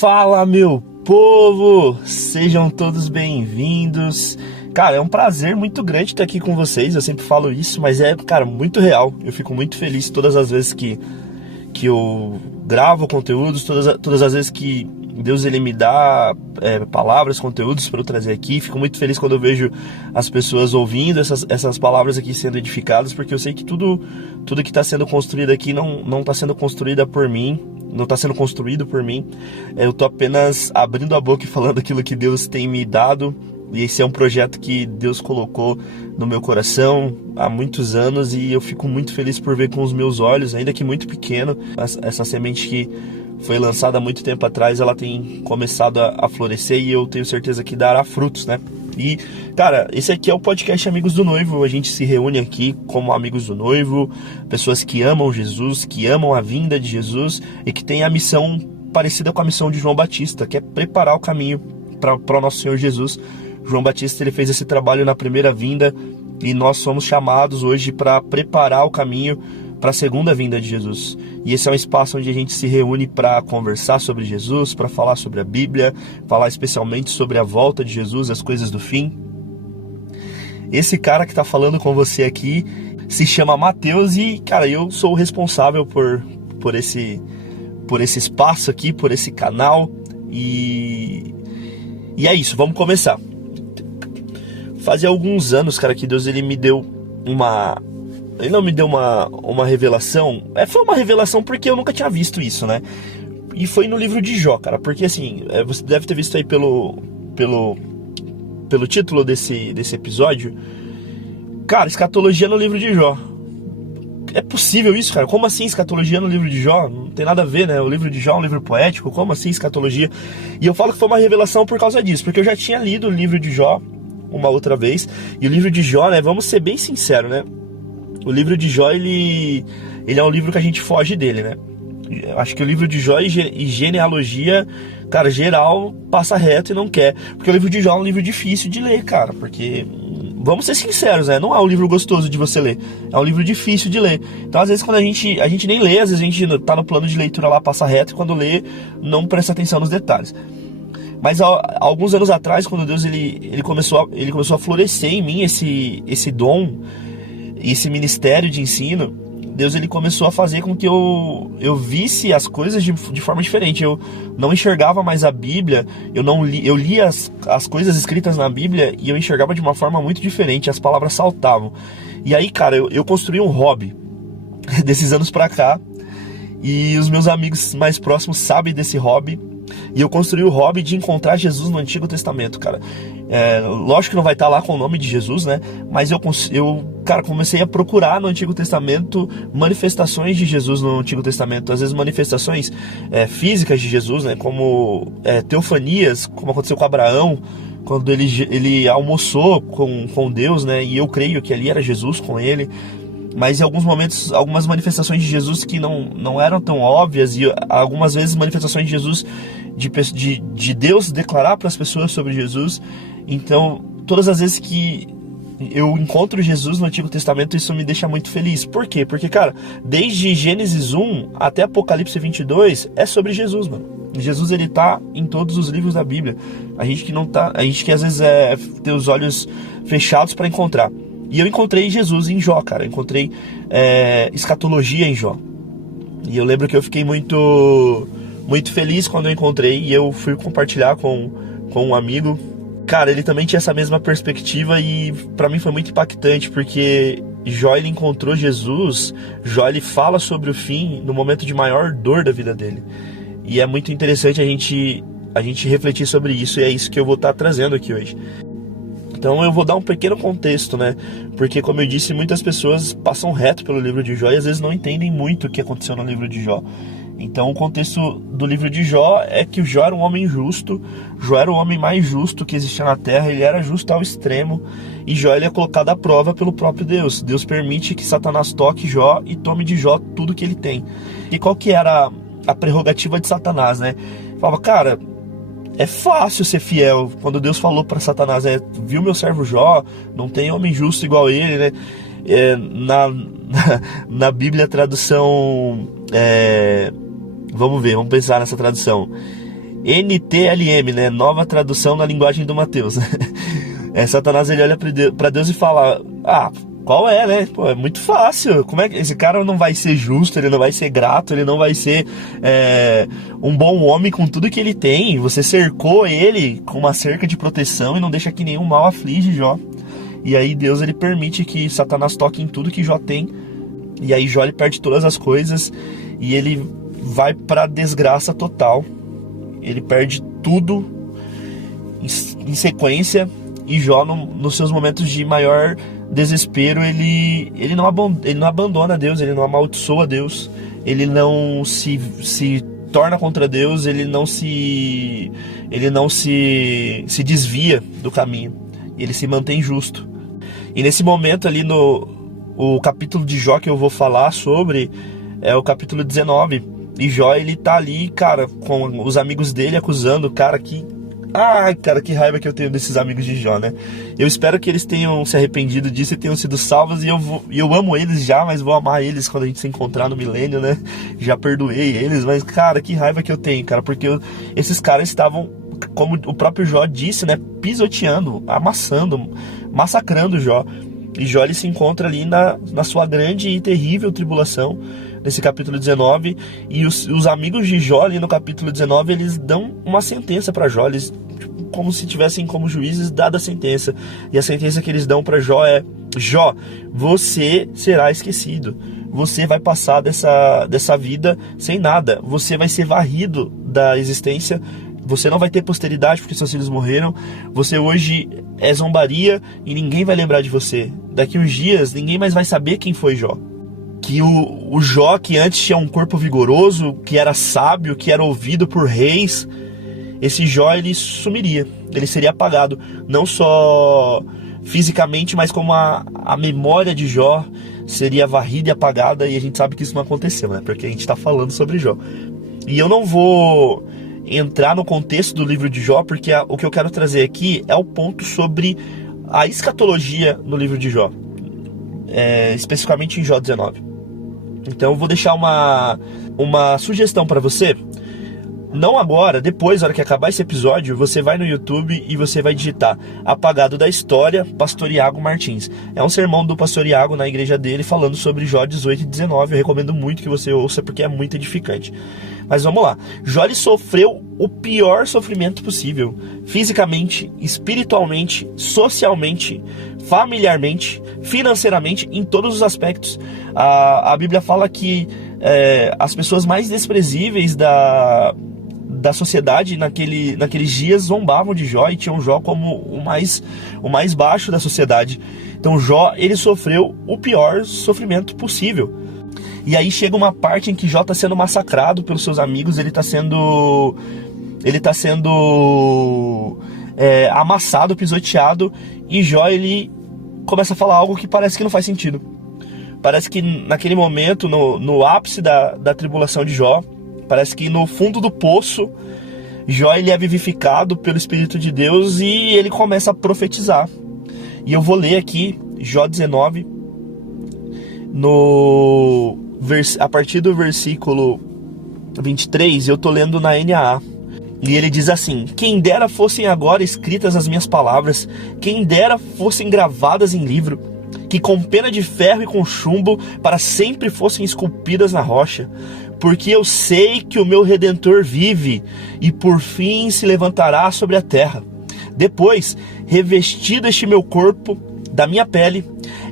Fala, meu povo! Sejam todos bem-vindos. Cara, é um prazer muito grande estar aqui com vocês. Eu sempre falo isso, mas é, cara, muito real. Eu fico muito feliz todas as vezes que eu gravo conteúdos, todas as vezes que Deus ele me dá palavras, conteúdos para eu trazer aqui. Fico muito feliz quando eu vejo as pessoas ouvindo essas palavras aqui sendo edificadas, porque eu sei que tudo que está sendo construído aqui não está sendo construído por mim. Não está sendo construído por mim. Eu estou apenas abrindo a boca e falando aquilo que Deus tem me dado. E esse é um projeto que Deus colocou no meu coração há muitos anos. E eu fico muito feliz por ver com os meus olhos, ainda que muito pequeno, essa semente que foi lançada há muito tempo atrás, ela tem começado a florescer. E eu tenho certeza que dará frutos, né? E, cara, esse aqui é o podcast Amigos do Noivo. A gente se reúne aqui como amigos do noivo, pessoas que amam Jesus, que amam a vinda de Jesus e que têm a missão parecida com a missão de João Batista, que é preparar o caminho para o nosso Senhor Jesus. João Batista ele fez esse trabalho na primeira vinda e nós somos chamados hoje para preparar o caminho para a segunda vinda de Jesus. E esse é um espaço onde a gente se reúne para conversar sobre Jesus, para falar sobre a Bíblia, falar especialmente sobre a volta de Jesus, as coisas do fim. Esse cara que está falando com você aqui se chama Mateus e, cara, eu sou o responsável por esse espaço aqui, por esse canal. E é isso, vamos começar. Fazia alguns anos, cara, que Deus ele me deu Ele não me deu uma revelação. Foi uma revelação porque eu nunca tinha visto isso, né? E foi no livro de Jó, cara. Porque assim, você deve ter visto aí pelo título desse episódio. Cara, escatologia no livro de Jó. É possível isso, cara? Como assim escatologia no livro de Jó? Não tem nada a ver, né? O livro de Jó é um livro poético. Como assim escatologia? E eu falo que foi uma revelação por causa disso. Porque eu já tinha lido o livro de Jó uma outra vez. E o livro de Jó, né? Vamos ser bem sinceros, né? O livro de Jó, ele é um livro que a gente foge dele, né? Acho que o livro de Jó e genealogia, cara, geral, passa reto e não quer. Porque o livro de Jó é um livro difícil de ler, cara. Porque, vamos ser sinceros, né? Não é um livro gostoso de você ler. É um livro difícil de ler. Então, às vezes, quando a gente nem lê, às vezes a gente tá no plano de leitura lá, passa reto. E quando lê, não presta atenção nos detalhes. Mas há alguns anos atrás, quando Deus ele começou a florescer em mim esse dom, esse ministério de ensino, Deus ele começou a fazer com que eu visse as coisas de forma diferente. Eu não enxergava mais a Bíblia, eu lia as coisas escritas na Bíblia e eu enxergava de uma forma muito diferente, as palavras saltavam. E aí, cara, eu construí um hobby desses anos pra cá, e os meus amigos mais próximos sabem desse hobby. E eu construí o hobby de encontrar Jesus no Antigo Testamento, cara. Lógico que não vai estar lá com o nome de Jesus, né? Mas cara, comecei a procurar no Antigo Testamento manifestações de Jesus no Antigo Testamento. Às vezes manifestações físicas de Jesus, né? Como teofanias, como aconteceu com Abraão, quando ele almoçou com Deus, né? E eu creio que ali era Jesus com ele. Mas em alguns momentos, algumas manifestações de Jesus que não eram tão óbvias, e algumas vezes manifestações de Jesus, de Deus declarar para as pessoas sobre Jesus. Então, todas as vezes que eu encontro Jesus no Antigo Testamento, isso me deixa muito feliz. Por quê? Porque, cara, desde Gênesis 1 até Apocalipse 22 é sobre Jesus, mano. Jesus, ele tá em todos os livros da Bíblia. A gente que às vezes tem os olhos fechados para encontrar. E eu encontrei Jesus em Jó, cara. Eu encontrei escatologia em Jó. E eu lembro que eu fiquei muito, muito feliz quando eu encontrei. E eu fui compartilhar com um amigo. Cara, ele também tinha essa mesma perspectiva. E pra mim foi muito impactante. Porque Jó, ele encontrou Jesus. Jó, ele fala sobre o fim no momento de maior dor da vida dele. E é muito interessante a gente refletir sobre isso. E é isso que eu vou estar trazendo aqui hoje. Então eu vou dar um pequeno contexto, né? Porque, como eu disse, muitas pessoas passam reto pelo livro de Jó e às vezes não entendem muito o que aconteceu no livro de Jó. Então o contexto do livro de Jó é que o Jó era um homem justo. Jó era o homem mais justo que existia na terra. Ele era justo ao extremo. E Jó, ele é colocado à prova pelo próprio Deus. Deus permite que Satanás toque Jó e tome de Jó tudo que ele tem. E qual que era a prerrogativa de Satanás, né? Falava, cara, é fácil ser fiel. Quando Deus falou para Satanás, viu meu servo Jó, não tem homem justo igual ele, né? Na Bíblia, a tradução, vamos pensar nessa tradução. NTLM, né? Nova tradução na linguagem do Mateus. Satanás, ele olha para Deus e fala: qual é, né? Pô, é muito fácil. Como é que esse cara não vai ser justo? Ele não vai ser grato? Ele não vai ser um bom homem com tudo que ele tem? Você cercou ele com uma cerca de proteção e não deixa que nenhum mal aflige Jó. E aí Deus, ele permite que Satanás toque em tudo que Jó tem. E aí Jó, ele perde todas as coisas e ele vai para desgraça total. Ele perde tudo em sequência. E Jó, nos seus momentos de maior desespero, ele não abandona Deus, ele não amaldiçoa Deus, ele não se torna contra Deus, ele não se desvia do caminho, ele se mantém justo. E nesse momento ali, o capítulo de Jó que eu vou falar sobre é o capítulo 19, e Jó, ele tá ali, cara, com os amigos dele acusando o cara que... cara, que raiva que eu tenho desses amigos de Jó, né? Eu espero que eles tenham se arrependido disso e tenham sido salvos. E eu amo eles já, mas vou amar eles quando a gente se encontrar no milênio, né? Já perdoei eles, mas, cara, que raiva que eu tenho, cara. Porque esses caras estavam, como o próprio Jó disse, né? Pisoteando, amassando, massacrando Jó. E Jó, ele se encontra ali na sua grande e terrível tribulação, nesse capítulo 19, e os amigos de Jó ali no capítulo 19, eles dão uma sentença para Jó, eles, como se tivessem como juízes dado a sentença, e a sentença que eles dão para Jó é: Jó, você será esquecido, você vai passar dessa vida sem nada, você vai ser varrido da existência, você não vai ter posteridade porque seus filhos morreram, você hoje é zombaria e ninguém vai lembrar de você, daqui uns dias ninguém mais vai saber quem foi Jó. Que o Jó, que antes tinha um corpo vigoroso, que era sábio, que era ouvido por reis, esse Jó, ele sumiria, ele seria apagado, não só fisicamente, mas como a memória de Jó seria varrida e apagada, e a gente sabe que isso não aconteceu, né? Porque a gente está falando sobre Jó. E eu não vou entrar no contexto do livro de Jó, porque o que eu quero trazer aqui é o ponto sobre a escatologia no livro de Jó, especificamente em Jó 19. Então eu vou deixar uma sugestão para você. Não agora, depois, na hora que acabar esse episódio, você vai no YouTube e você vai digitar Apagado da História, Pastor Iago Martins. É um sermão do Pastor Iago na igreja dele, falando sobre Jó 18 e 19. Eu recomendo muito que você ouça, porque é muito edificante. Mas vamos lá. Jó, ele sofreu o pior sofrimento possível. Fisicamente, espiritualmente, socialmente, familiarmente, financeiramente, em todos os aspectos. A Bíblia fala que as pessoas mais desprezíveis da sociedade naqueles dias zombavam de Jó e tinham Jó como o mais baixo da sociedade. Então Jó, ele sofreu o pior sofrimento possível. E aí chega uma parte em que Jó está sendo massacrado pelos seus amigos, ele está sendo amassado, pisoteado, e Jó, ele começa a falar algo que parece que não faz sentido. Parece que naquele momento, no ápice da tribulação de Jó, parece que no fundo do poço, Jó, ele é vivificado pelo Espírito de Deus e ele começa a profetizar. E eu vou ler aqui Jó 19, a partir do versículo 23, eu tô lendo na NAA. E ele diz assim: quem dera fossem agora escritas as minhas palavras, quem dera fossem gravadas em livro, que com pena de ferro e com chumbo para sempre fossem esculpidas na rocha. Porque eu sei que o meu Redentor vive, e por fim se levantará sobre a terra. Depois, revestido este meu corpo da minha pele,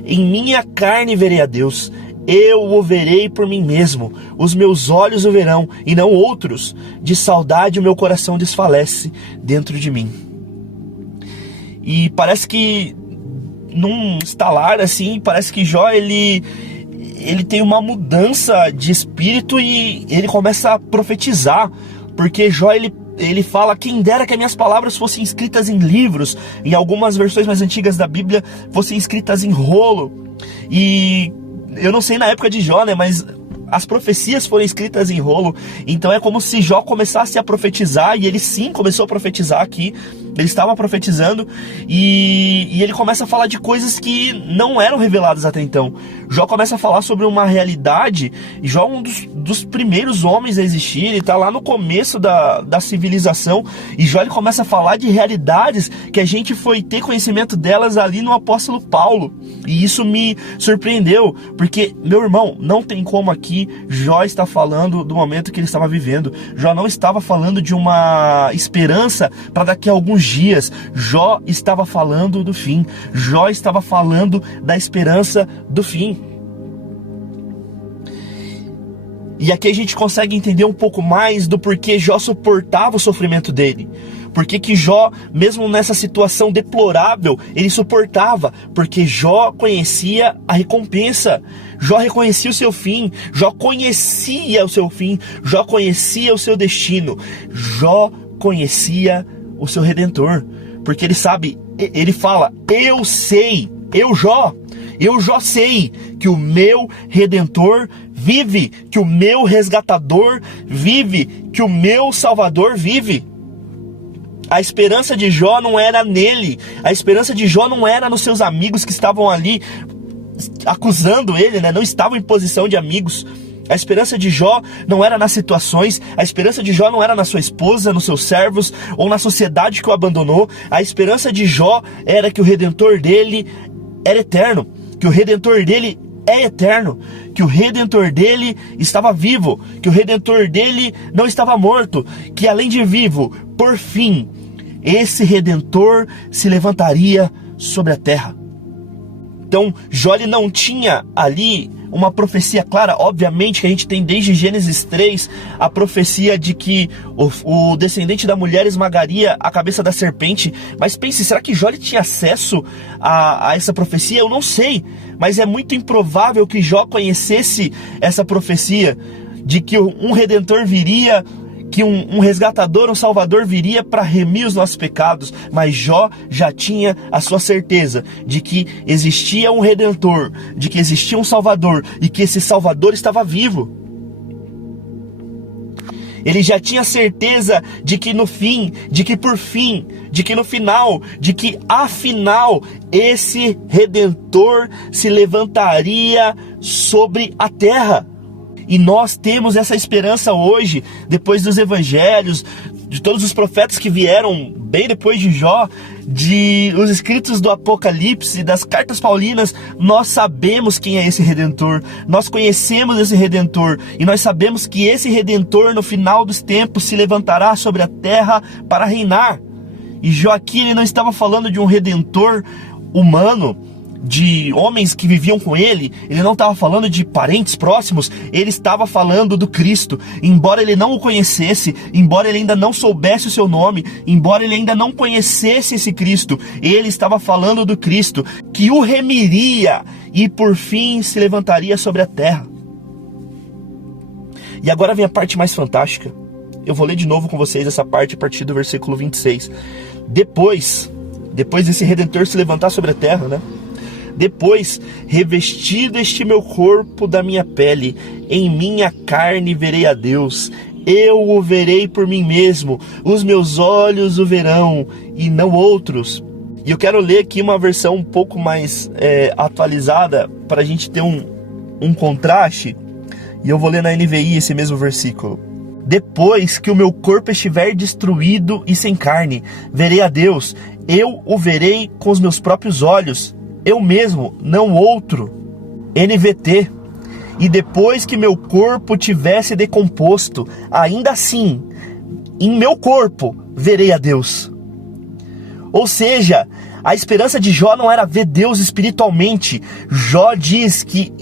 em minha carne verei a Deus. Eu o verei por mim mesmo, os meus olhos o verão, e não outros. De saudade o meu coração desfalece dentro de mim. E parece que, num estalar assim, parece que Jó, ele tem uma mudança de espírito e ele começa a profetizar, porque Jó, ele fala: quem dera que as minhas palavras fossem escritas em livros, em algumas versões mais antigas da Bíblia fossem escritas em rolo. E eu não sei na época de Jó, né, mas as profecias foram escritas em rolo. Então é como se Jó começasse a profetizar, e ele sim começou a profetizar aqui. Ele estava profetizando e ele começa a falar de coisas que não eram reveladas até então. Jó começa a falar sobre uma realidade. Jó é um dos primeiros homens a existir. Ele está lá no começo da civilização. E Jó ele começa a falar de realidades que a gente foi ter conhecimento delas ali no apóstolo Paulo. E isso me surpreendeu, porque, meu irmão, não tem como aqui Jó está falando do momento que ele estava vivendo. Jó não estava falando de uma esperança para daqui a alguns dias. Jó estava falando do fim. Jó estava falando da esperança do fim. E aqui a gente consegue entender um pouco mais do porquê Jó suportava o sofrimento dele. Por que Jó, mesmo nessa situação deplorável, ele suportava? Porque Jó conhecia a recompensa. Jó reconhecia o seu fim. Jó conhecia o seu fim. Jó conhecia o seu destino. Jó conhecia o seu Redentor. Porque ele sabe, ele fala: eu sei, eu Jó sei que o meu Redentor vive, que o meu resgatador vive, que o meu Salvador vive. A esperança de Jó não era nele. A esperança de Jó não era nos seus amigos que estavam ali acusando ele, né? Não estavam em posição de amigos. A esperança de Jó não era nas situações. A esperança de Jó não era na sua esposa, nos seus servos ou na sociedade que o abandonou. A esperança de Jó era que o Redentor dele era eterno, que o Redentor dele é eterno, que o Redentor dele estava vivo, que o Redentor dele não estava morto, que além de vivo, por fim, esse Redentor se levantaria sobre a terra. Então, Jó ele não tinha ali uma profecia clara. Obviamente que a gente tem desde Gênesis 3 a profecia de que o descendente da mulher esmagaria a cabeça da serpente. Mas pense, será que Jó ele tinha acesso a essa profecia? Eu não sei, mas é muito improvável que Jó conhecesse essa profecia de que um Redentor viria, que um resgatador, um salvador viria para remir os nossos pecados. Mas Jó já tinha a sua certeza de que existia um Redentor, de que existia um Salvador e que esse Salvador estava vivo. Ele já tinha certeza de que no fim, de que por fim, de que no final, de que afinal esse Redentor se levantaria sobre a terra. E nós temos essa esperança hoje, depois dos evangelhos, de todos os profetas que vieram bem depois de Jó, de os escritos do Apocalipse, das cartas paulinas. Nós sabemos quem é esse Redentor, nós conhecemos esse Redentor, e nós sabemos que esse Redentor no final dos tempos se levantará sobre a terra para reinar. E Jó aqui ele não estava falando de um Redentor humano, de homens que viviam com ele não estava falando de parentes próximos, ele estava falando do Cristo. Embora ele não o conhecesse, embora ele ainda não soubesse o seu nome, embora ele ainda não conhecesse esse Cristo, ele estava falando do Cristo, que o remiria e por fim se levantaria sobre a terra. E agora vem a parte mais fantástica. Eu vou ler de novo com vocês essa parte a partir do versículo 26. Depois desse Redentor se levantar sobre a terra, né? Depois, revestido este meu corpo da minha pele, em minha carne verei a Deus. Eu o verei por mim mesmo, os meus olhos o verão, e não outros. E eu quero ler aqui uma versão um pouco mais atualizada, para a gente ter um contraste. E eu vou ler na NVI esse mesmo versículo. Depois que o meu corpo estiver destruído e sem carne, verei a Deus. Eu o verei com os meus próprios olhos. Eu mesmo, não outro. NVT. E depois que meu corpo tivesse decomposto, ainda assim, em meu corpo, verei a Deus. Ou seja, a esperança de Jó não era ver Deus espiritualmente. Jó diz que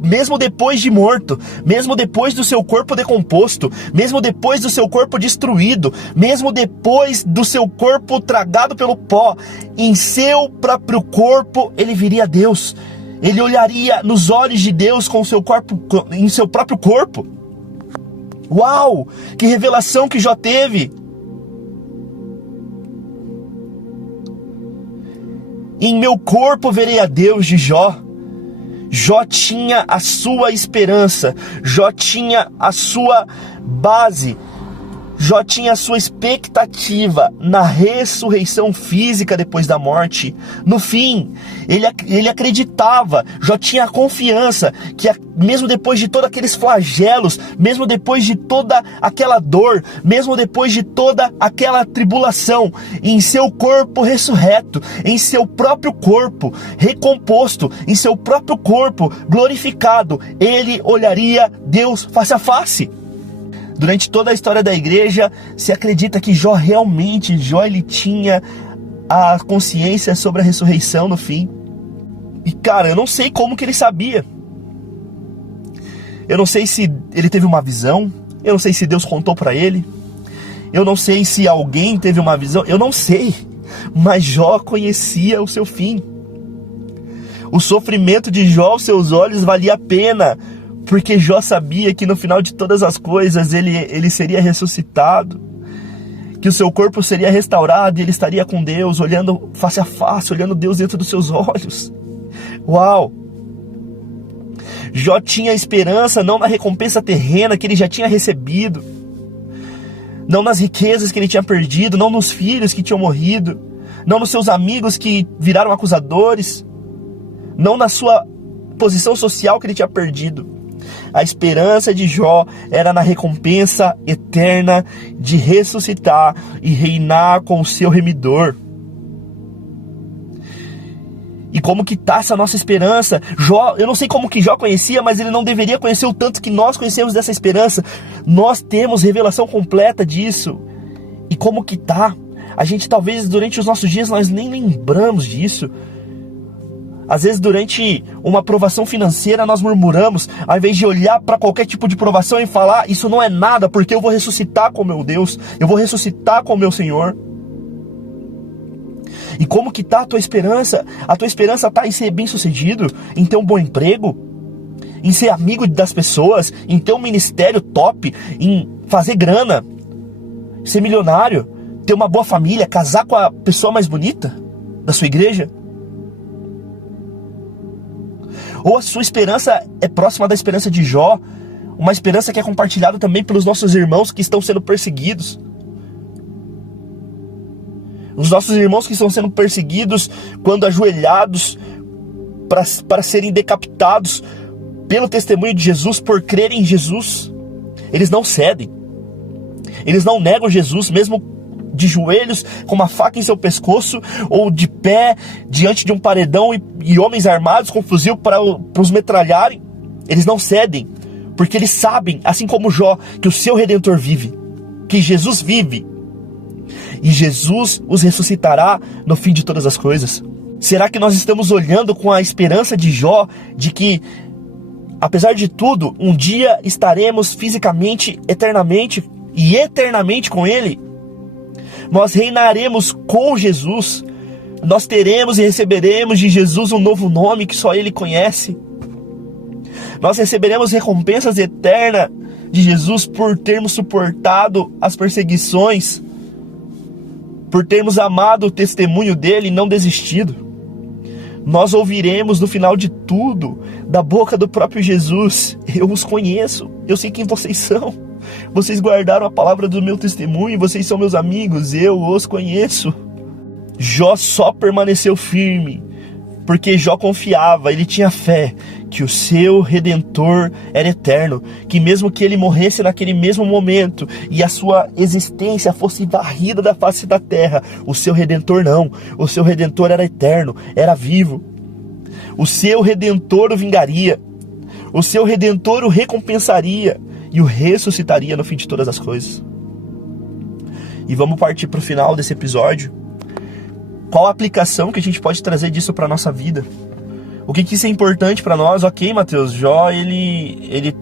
mesmo depois de morto, mesmo depois do seu corpo decomposto, mesmo depois do seu corpo destruído, mesmo depois do seu corpo tragado pelo pó, em seu próprio corpo ele viria a Deus. Ele olharia nos olhos de Deus com seu corpo, em seu próprio corpo. Uau! Que revelação que Jó teve! Em meu corpo verei a Deus, de Jó. Jó tinha a sua esperança, Jó tinha a sua base, Jó tinha a sua expectativa na ressurreição física depois da morte. No fim, ele acreditava, Jó tinha a confiança que mesmo depois de todos aqueles flagelos, mesmo depois de toda aquela dor, mesmo depois de toda aquela tribulação, em seu corpo ressurreto, em seu próprio corpo recomposto, em seu próprio corpo glorificado, ele olharia Deus face a face. Durante toda a história da igreja, se acredita que Jó ele tinha a consciência sobre a ressurreição no fim. E cara, eu não sei como que ele sabia. Eu não sei se ele teve uma visão, eu não sei se Deus contou para ele, eu não sei se alguém teve uma visão, eu não sei. Mas Jó conhecia o seu fim. O sofrimento de Jó aos seus olhos valia a pena, porque Jó sabia que no final de todas as coisas ele seria ressuscitado, que o seu corpo seria restaurado e ele estaria com Deus, olhando face a face, olhando Deus dentro dos seus olhos. Uau! Jó tinha esperança não na recompensa terrena que ele já tinha recebido, não nas riquezas que ele tinha perdido, não nos filhos que tinham morrido, não nos seus amigos que viraram acusadores, não na sua posição social que ele tinha perdido. A esperança de Jó era na recompensa eterna de ressuscitar e reinar com o seu remidor. E como que está essa nossa esperança? Jó, eu não sei como que Jó conhecia, mas ele não deveria conhecer o tanto que nós conhecemos dessa esperança. Nós temos revelação completa disso. E como que está? A gente talvez durante os nossos dias nós nem lembramos disso. Às vezes durante uma provação financeira nós murmuramos, ao invés de olhar para qualquer tipo de provação e falar, isso não é nada, porque eu vou ressuscitar com o meu Deus, eu vou ressuscitar com o meu Senhor. E como que está a tua esperança? A tua esperança está em ser bem sucedido, em ter um bom emprego, em ser amigo das pessoas, em ter um ministério top, em fazer grana, ser milionário, ter uma boa família, casar com a pessoa mais bonita da sua igreja? Ou a sua esperança é próxima da esperança de Jó, uma esperança que é compartilhada também pelos nossos irmãos que estão sendo perseguidos? Os nossos irmãos que estão sendo perseguidos quando ajoelhados para serem decapitados pelo testemunho de Jesus, por crerem em Jesus, eles não cedem, eles não negam Jesus, mesmo de joelhos, com uma faca em seu pescoço, ou de pé, diante de um paredão e homens armados com fuzil para os metralharem. Eles não cedem, porque eles sabem, assim como Jó, que o seu Redentor vive, que Jesus vive, e Jesus os ressuscitará no fim de todas as coisas. Será que nós estamos olhando com a esperança de Jó, de que, apesar de tudo, um dia estaremos fisicamente, eternamente e eternamente com Ele? Nós reinaremos com Jesus, nós teremos e receberemos de Jesus um novo nome que só Ele conhece. Nós receberemos recompensas eternas de Jesus por termos suportado as perseguições, por termos amado o testemunho dele e não desistido. Nós ouviremos no final de tudo, da boca do próprio Jesus: eu os conheço, eu sei quem vocês são. Vocês guardaram a palavra do meu testemunho, vocês são meus amigos, eu os conheço. Jó só permaneceu firme, porque Jó confiava, ele tinha fé, que o seu Redentor era eterno, que mesmo que ele morresse naquele mesmo momento, e a sua existência fosse varrida da face da terra, o seu Redentor não, o seu Redentor era eterno, era vivo. O seu Redentor o vingaria, o seu Redentor o recompensaria, e o ressuscitaria no fim de todas as coisas. E vamos partir para o final desse episódio. Qual a aplicação que a gente pode trazer disso para a nossa vida? O que isso é importante para nós? Ok, Mateus, Jó, ele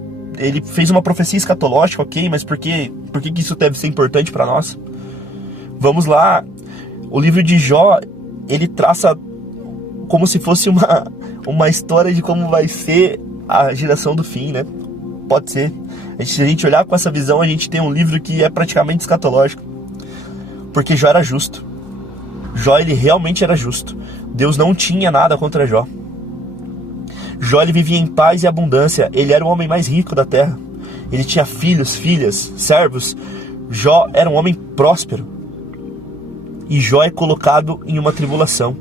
fez uma profecia escatológica, ok, mas por que isso deve ser importante para nós? Vamos lá. O livro de Jó, ele traça como se fosse uma história de como vai ser a geração do fim, né? Pode ser. Se a gente olhar com essa visão, a gente tem um livro que é praticamente escatológico. Porque Jó era justo. Jó, ele realmente era justo. Deus não tinha nada contra Jó. Jó, ele vivia em paz e abundância. Ele era o homem mais rico da terra. Ele tinha filhos, filhas, servos. Jó era um homem próspero. E Jó é colocado em uma tribulação.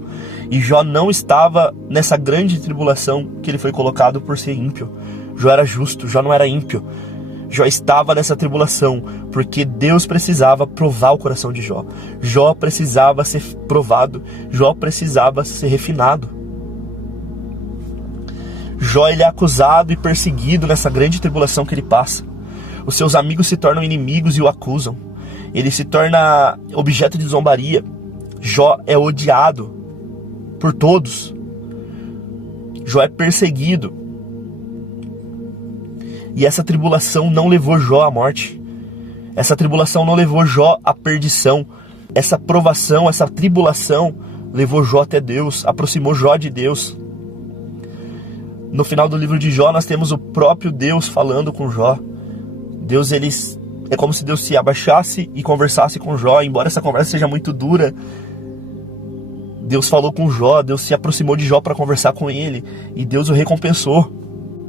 E Jó não estava nessa grande tribulação que ele foi colocado por ser ímpio. Jó era justo, Jó não era ímpio. Jó estava nessa tribulação porque Deus precisava provar o coração de Jó. Jó precisava ser provado. Jó precisava ser refinado. Jó, ele é acusado e perseguido nessa grande tribulação que ele passa. Os seus amigos se tornam inimigos e o acusam. Ele se torna objeto de zombaria. Jó é odiado por todos. Jó é perseguido. E essa tribulação não levou Jó à morte. Essa tribulação não levou Jó à perdição. Essa provação, essa tribulação levou Jó até Deus, aproximou Jó de Deus. No final do livro de Jó, nós temos o próprio Deus falando com Jó. Deus, é como se Deus se abaixasse e conversasse com Jó. Embora essa conversa seja muito dura, Deus falou com Jó, Deus se aproximou de Jó para conversar com ele. E Deus o recompensou.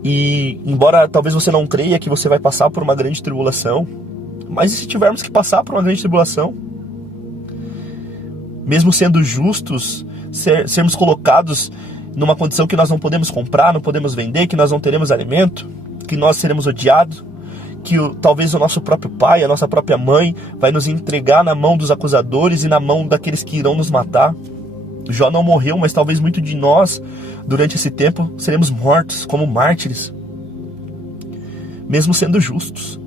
E embora talvez você não creia que você vai passar por uma grande tribulação, mas e se tivermos que passar por uma grande tribulação? Mesmo sendo justos, sermos colocados numa condição que nós não podemos comprar, não podemos vender, que nós não teremos alimento, que nós seremos odiados, que talvez o nosso próprio pai, a nossa própria mãe vai nos entregar na mão dos acusadores e na mão daqueles que irão nos matar. Jó não morreu, mas talvez muito de nós, durante esse tempo, seremos mortos como mártires, mesmo sendo justos.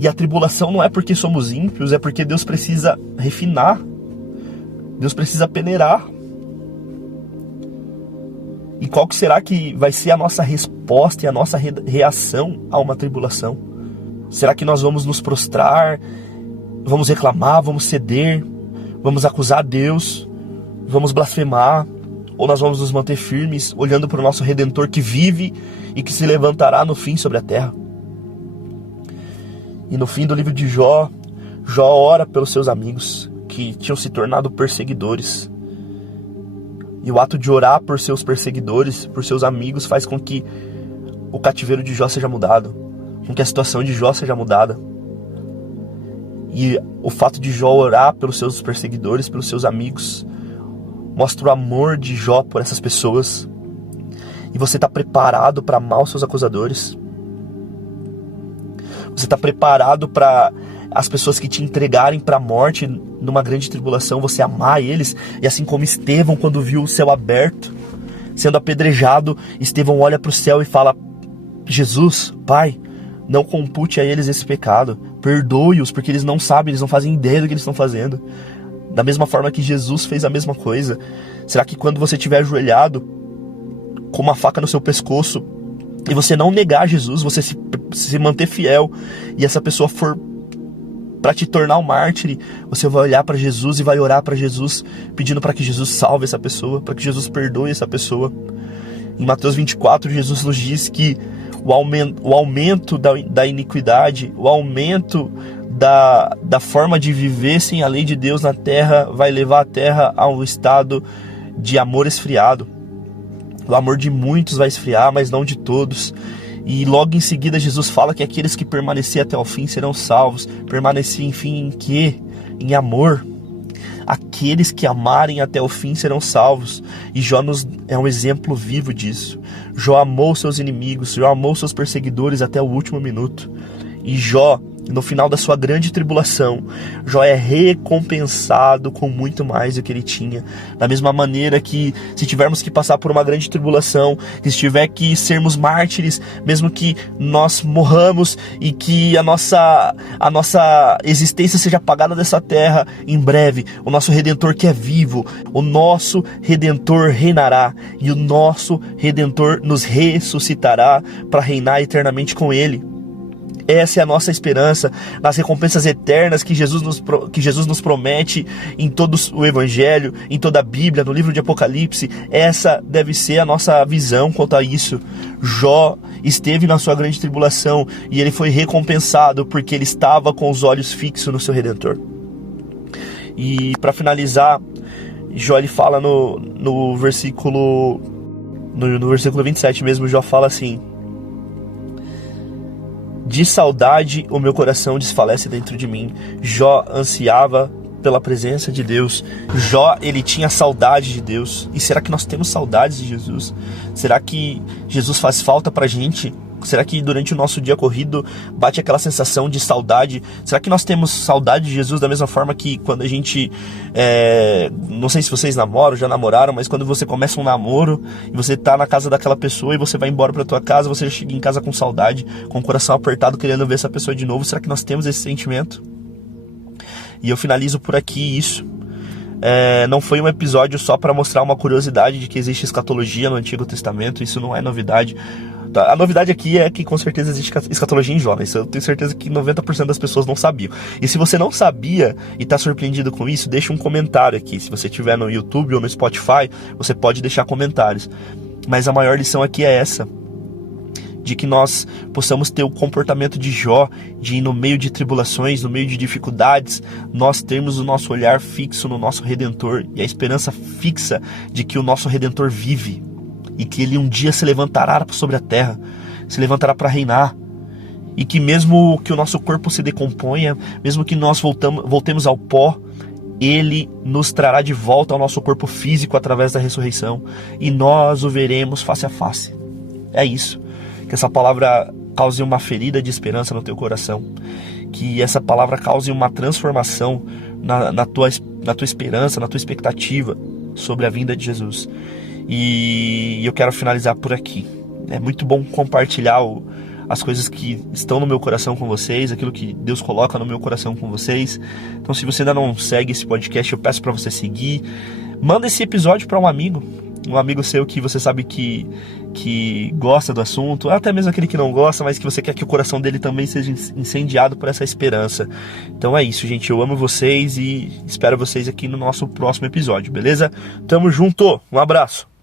E a tribulação não é porque somos ímpios, é porque Deus precisa refinar, Deus precisa peneirar. E qual que será que vai ser a nossa resposta e a nossa reação a uma tribulação? Será que nós vamos nos prostrar, vamos reclamar, vamos ceder, vamos acusar Deus, vamos blasfemar? Ou nós vamos nos manter firmes, olhando para o nosso Redentor que vive e que se levantará no fim sobre a terra? E no fim do livro de Jó, Jó ora pelos seus amigos que tinham se tornado perseguidores. E o ato de orar por seus perseguidores, por seus amigos, faz com que o cativeiro de Jó seja mudado, com que a situação de Jó seja mudada. E o fato de Jó orar pelos seus perseguidores, pelos seus amigos, mostra o amor de Jó por essas pessoas. E você está preparado para amar os seus acusadores? Você está preparado para as pessoas que te entregarem para a morte numa grande tribulação, você amar eles? E assim como Estevão, quando viu o céu aberto, sendo apedrejado, Estevão olha para o céu e fala: Jesus, Pai, não compute a eles esse pecado, perdoe-os, porque eles não sabem, eles não fazem ideia do que eles estão fazendo. Da mesma forma que Jesus fez a mesma coisa. Será que quando você estiver ajoelhado, com uma faca no seu pescoço, e você não negar Jesus, você se manter fiel, e essa pessoa for para te tornar um mártir, você vai olhar para Jesus e vai orar para Jesus, pedindo para que Jesus salve essa pessoa, para que Jesus perdoe essa pessoa? Em Mateus 24, Jesus nos diz que o aumento da iniquidade, o aumento da forma de viver sem a lei de Deus na terra, vai levar a terra a um estado de amor esfriado. O amor de muitos vai esfriar, mas não de todos. E logo em seguida Jesus fala que aqueles que permanecerem até o fim serão salvos. Permanecer, enfim, em quê? Em amor. Aqueles que amarem até o fim serão salvos. E Jó é um exemplo vivo disso. Jó amou seus inimigos, Jó amou seus perseguidores até o último minuto. E Jó, no final da sua grande tribulação, Jó é recompensado com muito mais do que ele tinha. Da mesma maneira que, se tivermos que passar por uma grande tribulação, se tiver que sermos mártires, mesmo que nós morramos e que a nossa existência seja apagada dessa terra, em breve o nosso Redentor que é vivo, o nosso Redentor reinará, e o nosso Redentor nos ressuscitará para reinar eternamente com ele. Essa é a nossa esperança, nas recompensas eternas que Jesus nos promete em todo o Evangelho, em toda a Bíblia, no livro de Apocalipse. Essa deve ser a nossa visão quanto a isso. Jó esteve na sua grande tribulação e ele foi recompensado porque ele estava com os olhos fixos no seu Redentor. E para finalizar, Jó, ele fala no versículo 27 mesmo, Jó fala assim: de saudade o meu coração desfalece dentro de mim. Jó ansiava pela presença de Deus. Jó, ele tinha saudade de Deus. E será que nós temos saudades de Jesus? Será que Jesus faz falta pra gente? Será que durante o nosso dia corrido bate aquela sensação de saudade? Será que nós temos saudade de Jesus da mesma forma que quando a gente... não sei se vocês namoram, já namoraram, mas quando você começa um namoro e você tá na casa daquela pessoa e você vai embora pra tua casa, você já chega em casa com saudade, com o coração apertado, querendo ver essa pessoa de novo. Será que nós temos esse sentimento? E eu finalizo por aqui isso. Não foi um episódio só para mostrar uma curiosidade de que existe escatologia no Antigo Testamento. Isso não é novidade. A novidade aqui é que com certeza existe escatologia em Jó, né? Isso eu tenho certeza que 90% das pessoas não sabiam. E se você não sabia e está surpreendido com isso, deixa um comentário aqui. Se você estiver no YouTube ou no Spotify, você pode deixar comentários. Mas a maior lição aqui é essa: de que nós possamos ter o comportamento de Jó, de ir no meio de tribulações, no meio de dificuldades, nós termos o nosso olhar fixo no nosso Redentor e a esperança fixa de que o nosso Redentor vive e que ele um dia se levantará sobre a terra, se levantará para reinar, e que mesmo que o nosso corpo se decomponha, mesmo que nós voltemos ao pó, ele nos trará de volta ao nosso corpo físico através da ressurreição e nós o veremos face a face. É isso. Que essa palavra cause uma ferida de esperança no teu coração. Que essa palavra cause uma transformação na tua esperança, na tua expectativa sobre a vinda de Jesus. E eu quero finalizar por aqui. É muito bom compartilhar as coisas que estão no meu coração com vocês, aquilo que Deus coloca no meu coração com vocês. Então, se você ainda não segue esse podcast, eu peço para você seguir. Manda esse episódio para um amigo seu que você sabe que gosta do assunto, até mesmo aquele que não gosta, mas que você quer que o coração dele também seja incendiado por essa esperança. Então é isso, gente, eu amo vocês e espero vocês aqui no nosso próximo episódio, beleza? Tamo junto, um abraço!